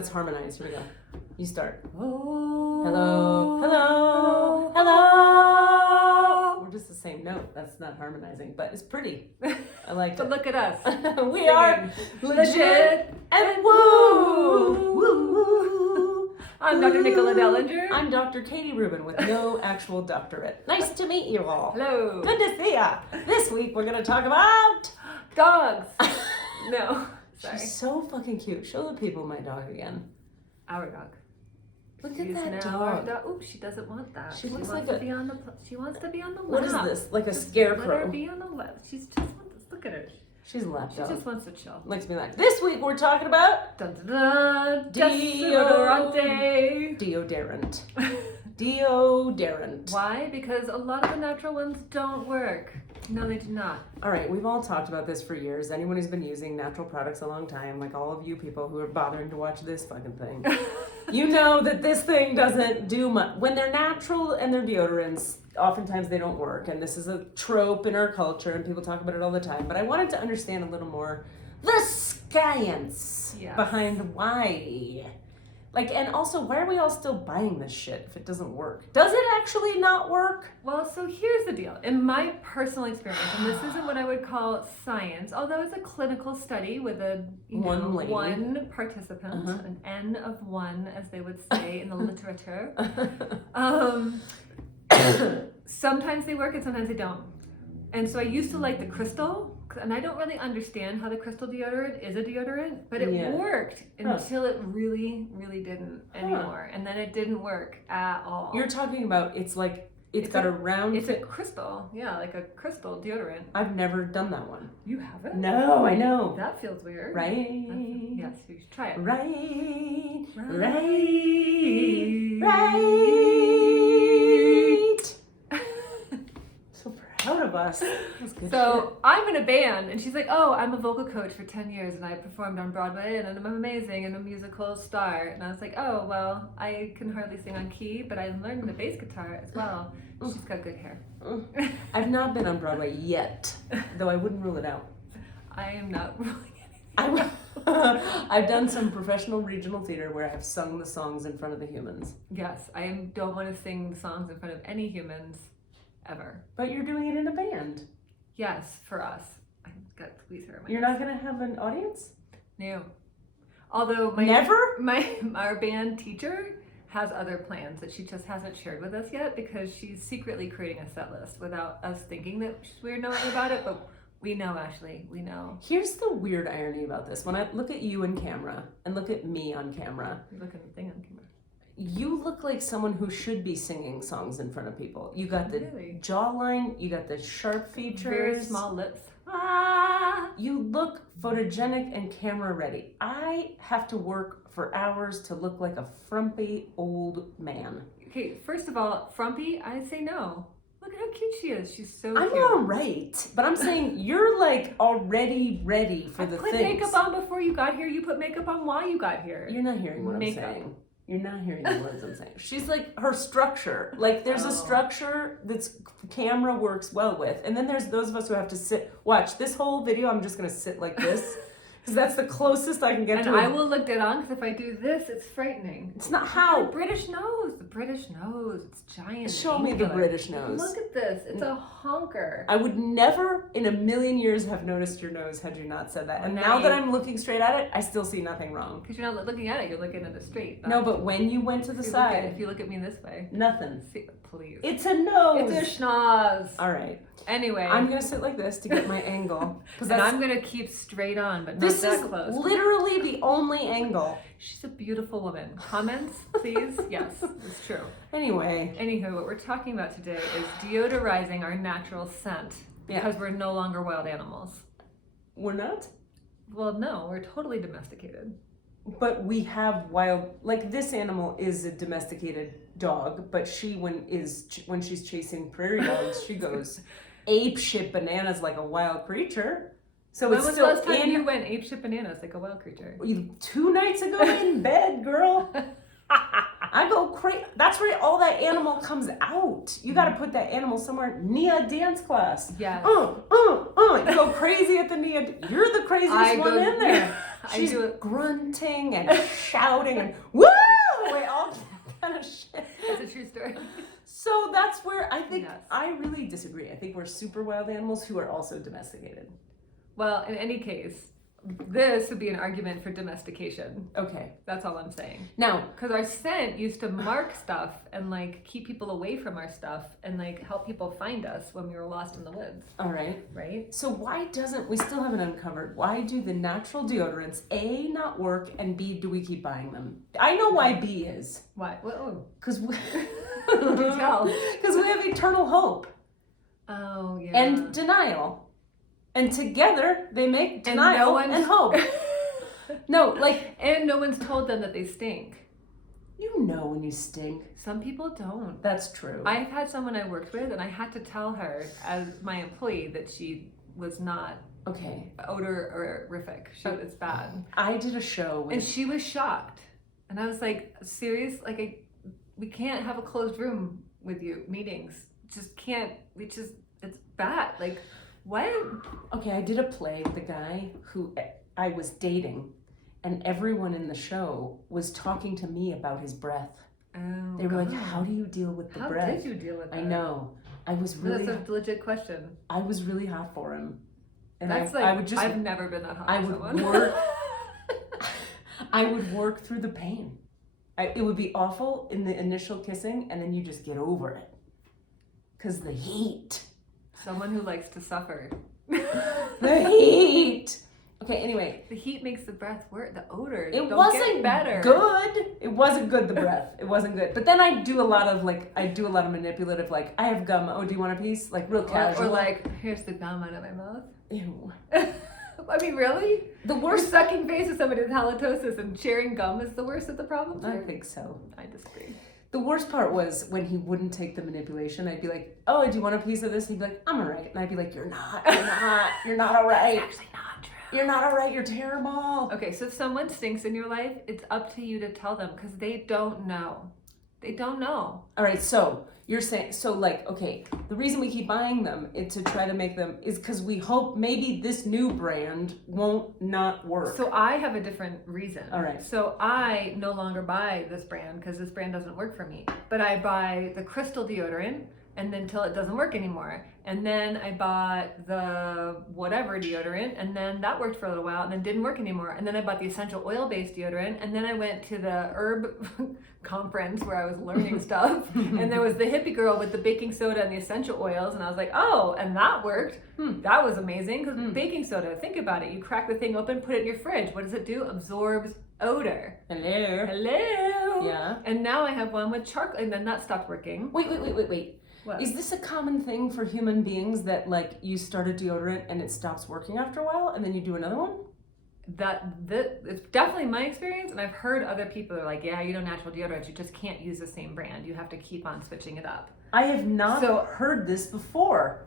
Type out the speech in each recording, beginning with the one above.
let's harmonize. Here we go. You start. Oh. Hello, hello, hello. We're just the same note. That's not harmonizing, but it's pretty. I like But it. look at us. We are legit and woo! Woo! I'm Dr. Nicola Dellinger. I'm Dr. Katie Rubin with no actual doctorate. Nice to meet you all. Hello. Good to see ya. This week we're gonna talk about Dogs. No, sorry. She's so fucking cute. Show the people my dog again. Our dog. Look She's at that now our dog. dog. Ooh, she doesn't want that. She She looks wants like to be on the. She wants to be on the lap. What is this? Like a Just scarecrow. Let her be on the lap. She's just wants. Look at her. She's a lap She dog. just wants to chill. Likes me like. This week we're talking about Dun dun dun. Deodorant. Deodorant. Deodorant. Why? Because a lot of the natural ones don't work. No, they do not. All right, we've all talked about this for years. Anyone who's been using natural products a long time, like all of you people who are bothering to watch this fucking thing, you know that this thing doesn't do much. When they're natural and they're deodorants, oftentimes they don't work. And this is a trope in our culture and people talk about it all the time. But I wanted to understand a little more the science behind why. Like, and also, why are we all still buying this shit if it doesn't work? Does it actually not work? Well, so here's the deal. In my personal experience, and this isn't what I would call science, although it's a clinical study with a one participant, an N of one, as they would say in the literature. Sometimes they work and sometimes they don't. And so I used to like the crystal, and I don't really understand how the crystal deodorant is a deodorant, but it worked until it really, really didn't anymore. And then it didn't work at all. You're talking about it's like, it's got a round... It's a crystal, yeah, like a crystal deodorant. I've never done that one. You haven't? No, I know. That feels weird. Right? Yes, you should try it. Right. So proud of us. So I'm in a band, and she's like, oh, I'm a vocal coach for 10 years, and I performed on Broadway, and I'm amazing, and a musical star. And I was like, oh, well, I can hardly sing on key, but I learned the bass guitar as well. She's got good hair. I've not been on Broadway yet, though I wouldn't rule it out. I am not ruling anything. I've done some professional regional theater where I've sung the songs in front of the humans. Yes, I don't want to sing songs in front of any humans ever. But you're doing it in a band. Yes, for us. I've got to squeeze her. You're not going to have an audience? No. Although our band teacher has other plans that she just hasn't shared with us yet because she's secretly creating a set list without us thinking that we're knowing about it, but we know, Ashley, we know. Here's the weird irony about this. When I look at you in camera and look at me on camera. You look at the thing on camera. You look like someone who should be singing songs in front of people. You got the jawline, you got the sharp features. Very small lips. You look photogenic and camera ready. I have to work for hours to look like a frumpy old man. Okay, first of all, frumpy, I say no. Look at how cute she is. She's so I'm cute. all right, but I'm saying you're like already ready for the things. I put makeup on before you got here. You put makeup on while you got here. You're not hearing what I'm saying. You're not hearing the words I'm saying. She's like her structure. Like there's a structure that's camera works well with. And then there's those of us who have to sit. Watch this whole video. I'm just going to sit like this. Because that's the closest I can get to it. And I will look dead on because if I do this, it's frightening. It's not how. The British nose. The British nose. It's giant. Show me the British nose. Look at this. It's a honker. I would never in a million years have noticed your nose had you not said that. And now that I'm looking straight at it, I still see nothing wrong. Because you're not looking at it. You're looking at it straight. No, but when you went to the side. If you look at me this way. Nothing. See, please. It's a nose. It's a schnoz. All right. Anyway. I'm going to sit like this to get my angle. And I'm going to keep straight on, but not this that is close. Literally the only angle. She's a beautiful woman. Comments, please? Yes, it's true. Anyway. Anywho, what we're talking about today is deodorizing our natural scent because we're no longer wild animals. We're not? Well, no, we're totally domesticated. But we have wild, like this animal is a domesticated dog, but when she's chasing prairie dogs, she goes apeshit bananas like a wild creature. So when was the last time you went apeshit bananas like a wild creature? 2 nights ago in bed, girl. I go crazy. That's where all that animal comes out. You got to put that animal somewhere. Nia dance class. Yeah. You go crazy at the Nia. You're the craziest one in there. She's grunting and shouting and woo! Like all kind of shit. That's a true story. So that's where I think I really disagree. I think we're super wild animals who are also domesticated. Well, in any case, this would be an argument for domestication. Okay. That's all I'm saying. Now, because our scent used to mark stuff and like keep people away from our stuff and like help people find us when we were lost in the woods. All right. Right? So why doesn't, we still haven't uncovered, why do the natural deodorants, A, not work, and B, do we keep buying them? I know why B is. Why? Oh. Because we, tell. Because we have eternal hope. Oh, yeah. And denial. And together, they make denial and hope. No, like... And no one's told them that they stink. You know when you stink. Some people don't. That's true. I've had someone I worked with, and I had to tell her, as my employee, that she was not odorific. It's bad. I did a show with... And she was shocked. And I was like, serious? Like, we can't have a closed room with you, meetings. Just can't. It's bad. Like... What? Okay, I did a play with a guy who I was dating, and everyone in the show was talking to me about his breath. Oh, they were like, how do you deal with the breath? How did you deal with that? I know. I was really... That's a legit question. I was really hot for him. And That's I would just... I've never been that hot I for would someone. work... I would work through the pain. It would be awful in the initial kissing, and then you just get over it. Because the heat... Someone who likes to suffer. The heat. Okay, anyway. The heat makes the breath work. The odor. It wasn't better. Good. It wasn't good. The breath. It wasn't good. But then I do a lot of manipulative. Like, I have gum. Oh, do you want a piece? Like real casual. Or like, here's the gum out of my mouth. Ew. I mean, really? The worst. You're sucking face with somebody with halitosis and sharing gum is the worst of the problems. I think so. I disagree. The worst part was when he wouldn't take the manipulation. I'd be like, oh, do you want a piece of this? He'd be like, I'm all right. And I'd be like, you're not all right. It's actually not true. You're not all right. You're terrible. Okay, so if someone stinks in your life, it's up to you to tell them because they don't know. They don't know. All right, so you're saying, okay, the reason we keep buying them is to try to make them, is because we hope maybe this new brand won't not work. So I have a different reason. All right. So I no longer buy this brand because this brand doesn't work for me. But I buy the Crystal deodorant and then until it doesn't work anymore. And then I bought the whatever deodorant and then that worked for a little while and then didn't work anymore. And then I bought the essential oil-based deodorant and then I went to the herb conference where I was learning stuff and there was the hippie girl with the baking soda and the essential oils and I was like, oh, and that worked. That was amazing because baking soda, think about it. You crack the thing open, put it in your fridge. What does it do? Absorbs odor. Hello. Yeah. And now I have one with charcoal and then that stopped working. Wait. What? Is this a common thing for human beings that like you start a deodorant and it stops working after a while and then you do another one? It's definitely my experience, and I've heard other people are like, yeah, natural deodorants, you just can't use the same brand. You have to keep on switching it up. I have not heard this before.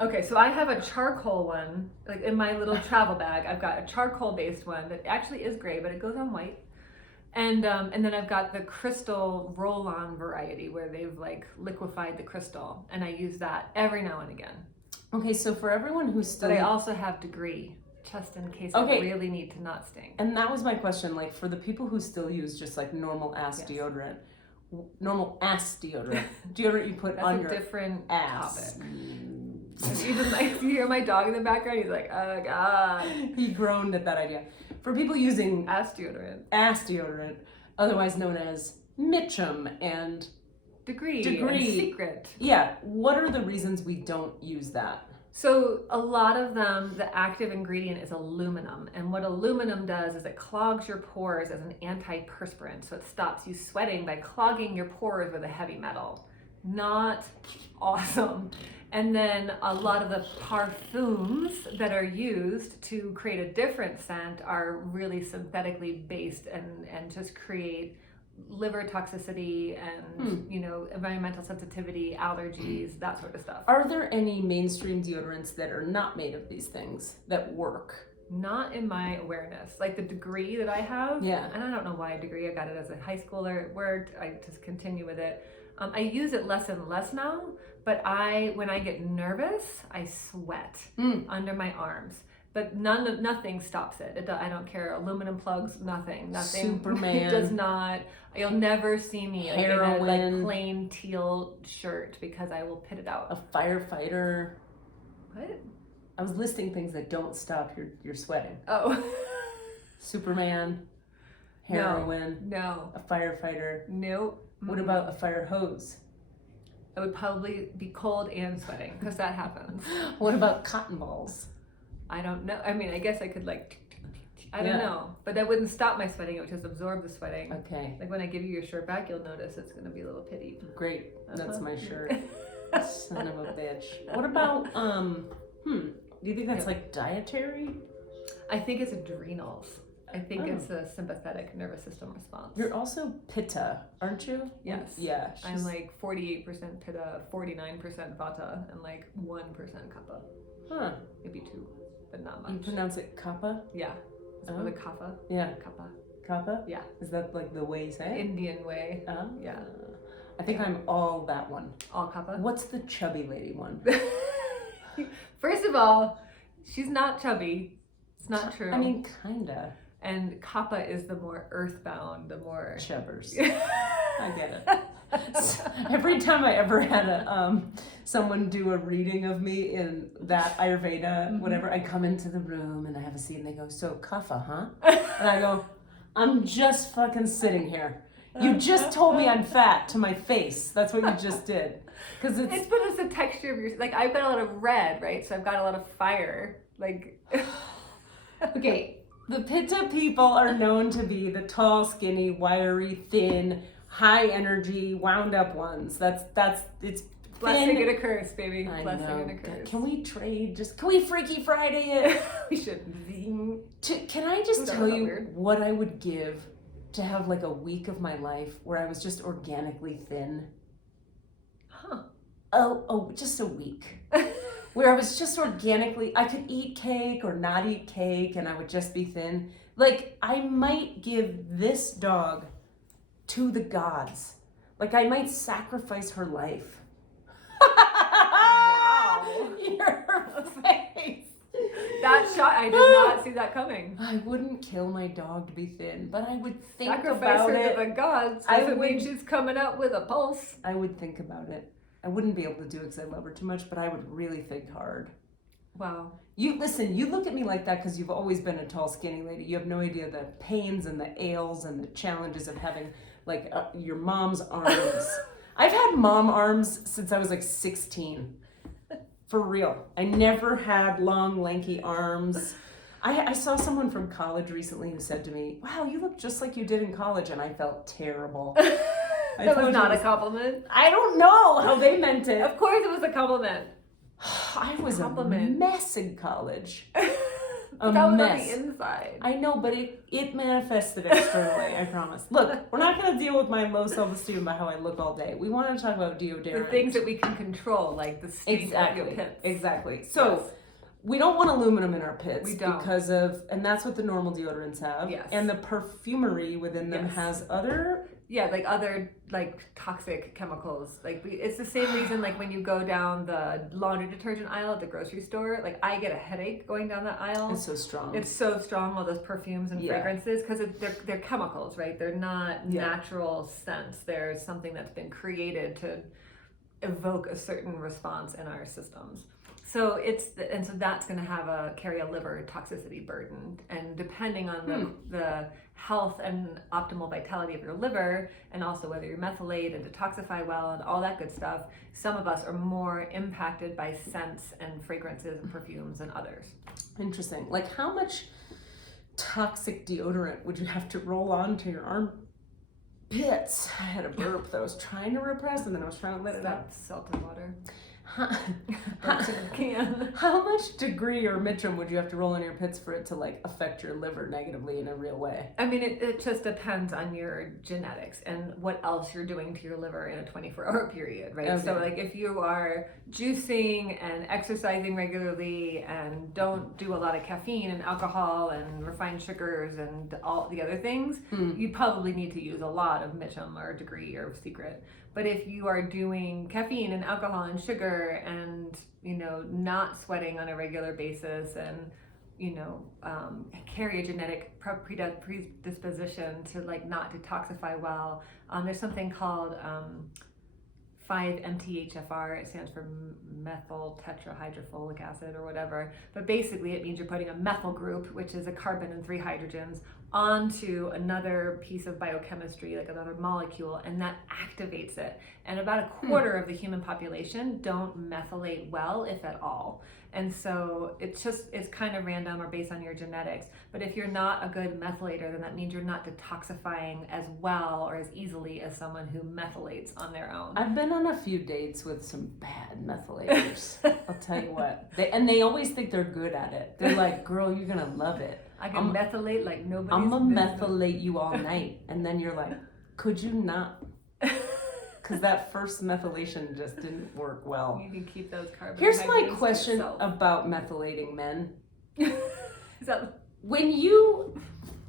Okay, so I have a charcoal one, like in my little travel bag. I've got a charcoal-based one that actually is gray, but it goes on white. And then I've got the crystal roll-on variety where they've like liquefied the crystal, and I use that every now and again. Okay, so for everyone who's still... But I also have Degree, just in case I really need to not stink. And that was my question, like for the people who still use just like normal ass deodorant, deodorant you put on your different ass. Topic. Even like you hear my dog in the background, he's like, oh god. He groaned at that idea. For people using ass deodorant, otherwise known as Mitchum and Degree and Secret. Yeah, what are the reasons we don't use that? So a lot of them, the active ingredient is aluminum. And what aluminum does is it clogs your pores as an antiperspirant. So it stops you sweating by clogging your pores with a heavy metal. Not awesome. And then a lot of the parfums that are used to create a different scent are really synthetically based and just create liver toxicity and environmental sensitivity, allergies, that sort of stuff. Are there any mainstream deodorants that are not made of these things that work? Not in my awareness. Like the Degree that I have, and I don't know why Degree, I got it as a high schooler, it worked, I just continue with it. I use it less and less now, but when I get nervous, I sweat under my arms. but nothing stops it. I don't care. Aluminum plugs, nothing. Superman. It does not. You'll never see me like, in a Heroin. plain teal shirt because I will pit it out. A firefighter. What? I was listing things that don't stop your sweating. Oh. Superman. Heroin. No. A firefighter. Nope. What about a fire hose? I would probably be cold and sweating because that happens. What about cotton balls? I don't know. I mean, I guess I could like, I don't know, but that wouldn't stop my sweating. It would just absorb the sweating. Okay. Like when I give you your shirt back, you'll notice it's going to be a little pity. Great. That's my shirt. Son of a bitch. What about, do you think that's like dietary? I think it's adrenals. I think it's a sympathetic nervous system response. You're also pitta, aren't you? Yes. Yeah. I'm like 48% pitta, 49% vata, and like 1% kapha. Huh. Maybe 2, but not much. You pronounce it kappa? Yeah. It's called a kapha. Yeah. Kapha. Kappa? Yeah. Is that like the way you say it? Indian way. Oh. Yeah. I think I'm all that one. All kapha. What's the chubby lady one? First of all, she's not chubby. It's not true. I mean, kinda. And kapha is the more earthbound, the more Chubbers. I get it. So, every time I ever had someone do a reading of me in that Ayurveda, whatever, I come into the room and I have a seat and they go, so kapha, huh? And I go, I'm just fucking sitting here. You just told me I'm fat to my face. That's what you just did. Because but it's the texture of your, like I've got a lot of red, right? So I've got a lot of fire. Like, okay. The pitta people are known to be the tall, skinny, wiry, thin, high energy, wound up ones. It's blessing thin. and a curse, baby. I Blessing know. and a curse. Can we trade? Can we Freaky Friday it? We should. Can I just That tell was you weird. what I would give to have like a week of my life where I was just organically thin? Huh. Oh, just a week. Where I was just organically, I could eat cake or not eat cake and I would just be thin. Like, I might give this dog to the gods. Like, I might sacrifice her life. Wow. Your face. That shot, I did not see that coming. I wouldn't kill my dog to be thin, but I would think Sacrifice about her it. to the gods I doesn't mean would- she's coming out with a pulse. I would think about it. I wouldn't be able to do it because I love her too much, but I would really think hard. Wow. You look at me like that because you've always been a tall, skinny lady. You have no idea the pains and the ails and the challenges of having like your mom's arms. I've had mom arms since I was like 16. For real. I never had long, lanky arms. I saw someone from college recently who said to me, wow, you look just like you did in college, and I felt terrible. That was not a compliment. I don't know how they meant it. Of course it was a compliment. I was Compliment. a mess in college. A That was on mess. the inside. I know, but it manifested externally, I promise. Look, we're not going to deal with my low self-esteem about how I look all day. We want to talk about deodorant. The things that we can control, like the state of your pits. Exactly. So, we don't want aluminum in our pits We don't. because of, and that's what the normal deodorants have. Yes. And the perfumery within them Yes. has other. Yeah, like other like toxic chemicals. Like it's the same reason like when you go down the laundry detergent aisle at the grocery store, like I get a headache going down that aisle. It's so strong. It's so strong, all those perfumes and Yeah. fragrances, because they're chemicals, right? They're not Yeah. natural scents. They're something that's been created to evoke a certain response in our systems. So so that's going to carry a liver toxicity burden, and depending on the health and optimal vitality of your liver, and also whether you methylate and detoxify well and all that good stuff, some of us are more impacted by scents and fragrances and perfumes than others. Interesting. Like, how much toxic deodorant would you have to roll onto your armpits? I had a burp that I was trying to repress, and then I was trying to let it out. That's salt and water. How, Can. how much degree or mitchum would you have to roll in your pits for it to like affect your liver negatively in a real way? I mean, it just depends on your genetics and what else you're doing to your liver in a 24-hour period, right? Okay. So like if you are juicing and exercising regularly and don't do a lot of caffeine and alcohol and refined sugars and all the other things, you probably need to use a lot of mitchum or degree or secret. But if you are doing caffeine and alcohol and sugar and, not sweating on a regular basis and carry a genetic predisposition to like not detoxify well. There's something called 5-MTHFR. It stands for methyl tetrahydrofolic acid or whatever. But basically it means you're putting a methyl group, which is a carbon and 3 hydrogens, onto another piece of biochemistry, like another molecule, and that activates it. And about a quarter of the human population don't methylate well, if at all. And so it's kind of random or based on your genetics. But if you're not a good methylator, then that means you're not detoxifying as well or as easily as someone who methylates on their own. I've been on a few dates with some bad methylators. I'll tell you what. They always think they're good at it. They're like, girl, you're going to love it. I can methylate like nobody's I'm going to business. methylate you all night. And then you're like, could you not? Because that first methylation just didn't work well. You can keep those carbon. Here's my question about methylating men. Is that... When you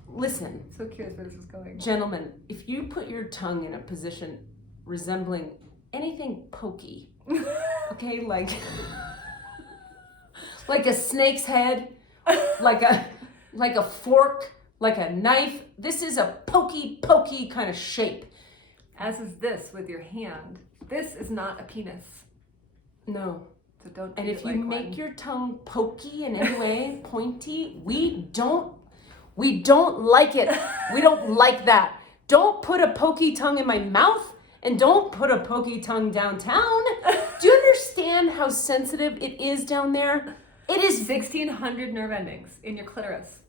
listen, So curious where this is going. gentlemen, if you put your tongue in a position resembling anything pokey, okay, like a snake's head, like a fork, like a knife, this is a pokey kind of shape. As is this with your hand. This is not a penis. No. So don't. And treat if it you like make one. your tongue pokey in any way, pointy, we don't like it. We don't like that. Don't put a pokey tongue in my mouth and don't put a pokey tongue downtown. Do you understand how sensitive it is down there? It is 1,600 nerve endings in your clitoris.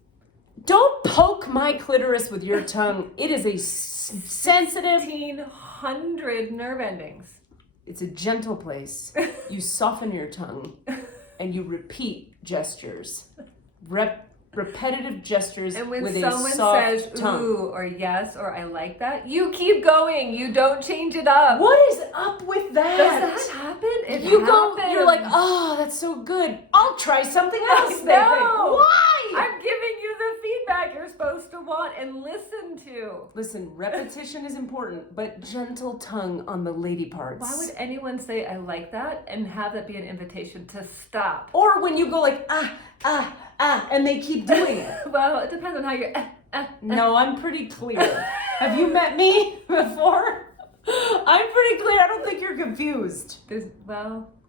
Don't poke my clitoris with your tongue. It is a sensitive. 1,600 nerve endings. It's a gentle place. You soften your tongue and you repeat gestures. Repetitive gestures And when with a someone soft says tongue. ooh or yes or I like that, you keep going. You don't change it up. What is up with that? Does that happen? It You're like, happens. oh, that's so good. I'll try something else. No. Why? I'm giving you the feedback you're supposed to want and listen to. Listen, repetition is important, but gentle tongue on the lady parts. Why would anyone say I like that and have that be an invitation to stop? Or when you go like, and they keep doing it. Well, it depends on how you're. No, I'm pretty clear. Have you met me before? I'm pretty clear. I don't think you're confused.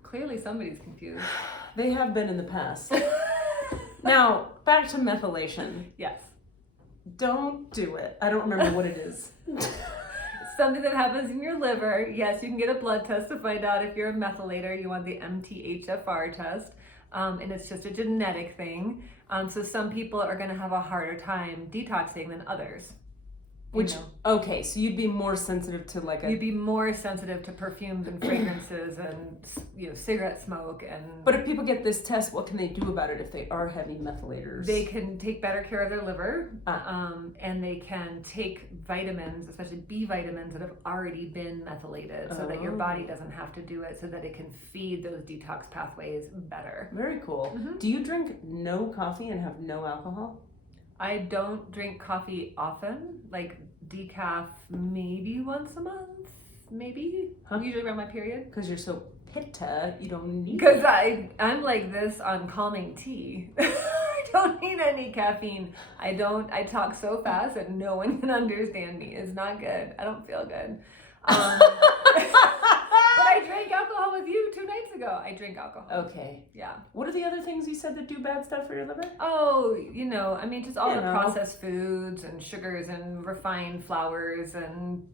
Clearly somebody's confused. They have been in the past. Now, back to methylation. Yes. Don't do it. I don't remember what it is. Something that happens in your liver. Yes, you can get a blood test to find out if you're a methylator. You want the MTHFR test. And it's just a genetic thing. So some people are going to have a harder time detoxing than others. Okay, so you'd be more sensitive to You'd be more sensitive to perfumes and fragrances and cigarette smoke and. But if people get this test, what can they do about it if they are heavy methylators? They can take better care of their liver, and they can take vitamins, especially B vitamins that have already been methylated, so that your body doesn't have to do it, so that it can feed those detox pathways better. Very cool. Mm-hmm. Do you drink no coffee and have no alcohol? I don't drink coffee often, like decaf maybe once a month, maybe. Usually around my period. Because you're so pitta, you don't need Because I'm like this on calming tea. I don't need any caffeine. I talk so fast that no one can understand me. It's not good. I don't feel good. But I drank alcohol with you 2 nights ago. I drink alcohol. Okay. Yeah. What are the other things you said that do bad stuff for your liver? Oh, just all the processed foods and sugars and refined flours and,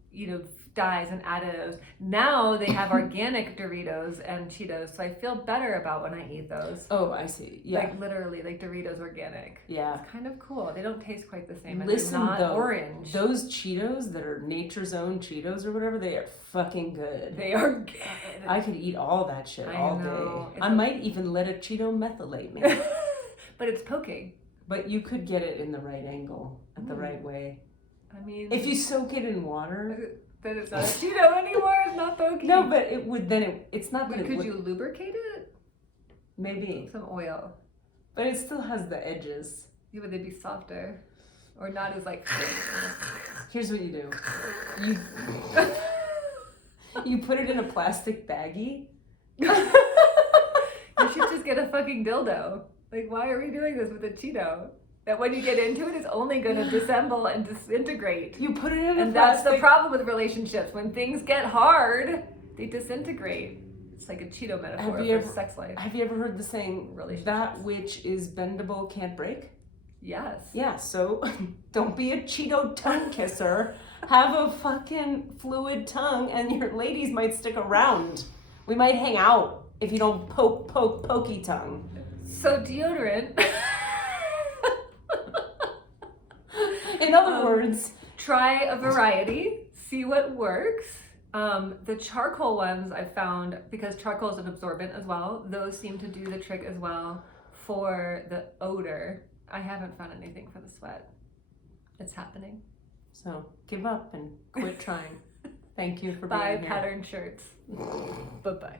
dyes and additives. Now they have organic Doritos and Cheetos, so I feel better about when I eat those. Oh, I see. Yeah. Like literally, like Doritos organic. Yeah. It's kind of cool. They don't taste quite the same. And Listen, they're not though, orange. those Cheetos that are Nature's Own Cheetos or whatever, they are fucking good. They are good. I could eat all that shit all day. I might even let a Cheeto methylate me. But it's poking. But you could get it in the right angle, at the right way. I mean, if you soak it in water. Then it's not a Cheeto anymore. It's not poking. No, but it would then. It's not. But could you lubricate it? Maybe. Some oil. But it still has the edges. Yeah, but they'd be softer, or not as like. Here's what you do. You put it in a plastic baggie. You should just get a fucking dildo. Like, why are we doing this with a Cheeto? That when you get into it, it's only going to disassemble and disintegrate. You put it in a And that's plastic. the problem with relationships. When things get hard, they disintegrate. It's like a Cheeto metaphor for sex life. Have you ever heard the saying, Relationships. that which is bendable can't break? Yes. Yeah, so don't be a Cheeto tongue kisser. Have a fucking fluid tongue and your ladies might stick around. We might hang out if you don't pokey tongue. So deodorant. In other words, try a variety, see what works. The charcoal ones I found, because charcoal is an absorbent as well, those seem to do the trick as well for the odor. I haven't found anything for the sweat. It's happening. so give up and quit trying. Thank you for being Buy here. patterned shirts. Bye-bye.